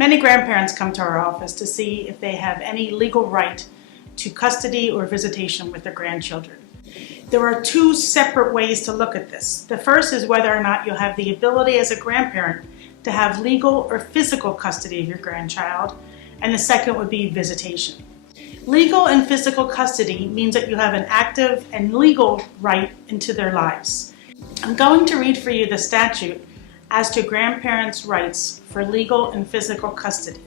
Many grandparents come to our office to see if they have any legal right to custody or visitation with their grandchildren. There are two separate ways to look at this. The first is whether or not you'll have the ability as a grandparent to have legal or physical custody of your grandchild, and the second would be visitation. Legal and physical custody means that you have an active and legal right into their lives. I'm going to read for you the statute as to grandparents' rights for legal and physical custody.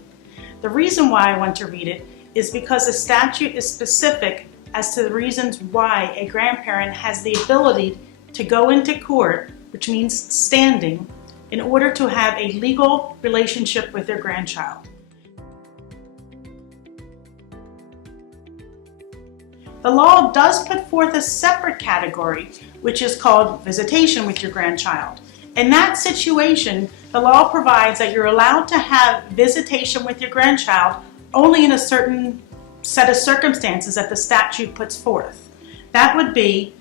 The reason why I want to read it is because the statute is specific as to the reasons why a grandparent has the ability to go into court, which means standing, in order to have a legal relationship with their grandchild. The law does put forth a separate category, which is called visitation with your grandchild. In that situation, the law provides that you're allowed to have visitation with your grandchild only in a certain set of circumstances that the statute puts forth. That would be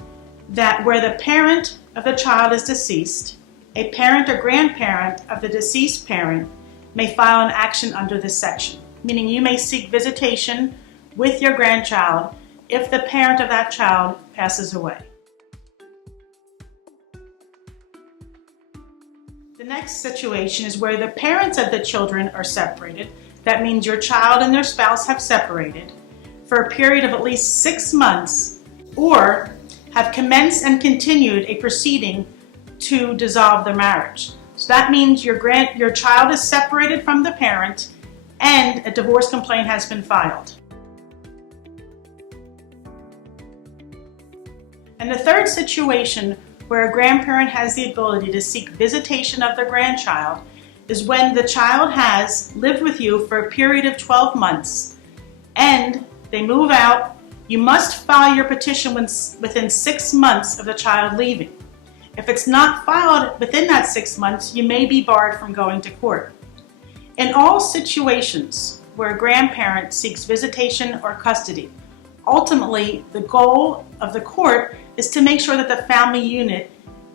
that where the parent of the child is deceased, a parent or grandparent of the deceased parent may file an action under this section, meaning you may seek visitation with your grandchild if the parent of that child passes away. The next situation is where the parents of the children are separated. That means your child and their spouse have separated for a period of at least 6 months, or have commenced and continued a proceeding to dissolve their marriage. So that means your child is separated from the parent and a divorce complaint has been filed. And the third situation where a grandparent has the ability to seek visitation of their grandchild is when the child has lived with you for a period of 12 months and they move out. You must file your petition within 6 months of the child leaving. If it's not filed within that 6 months, you may be barred from going to court. In all situations where a grandparent seeks visitation or custody, ultimately the goal of the court is to make sure that the family unit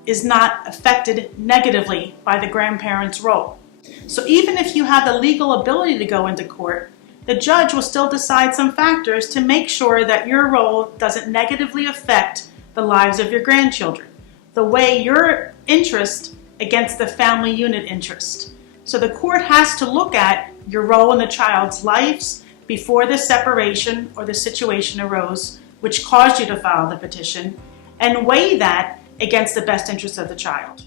is not affected negatively by the grandparent's role. So even if you have the legal ability to go into court, the judge will still decide some factors to make sure that your role doesn't negatively affect the lives of your grandchildren, the way your interest against the family unit interest. So the court has to look at your role in the child's lives before the separation or the situation arose which caused you to file the petition, and weigh that against the best interest of the child.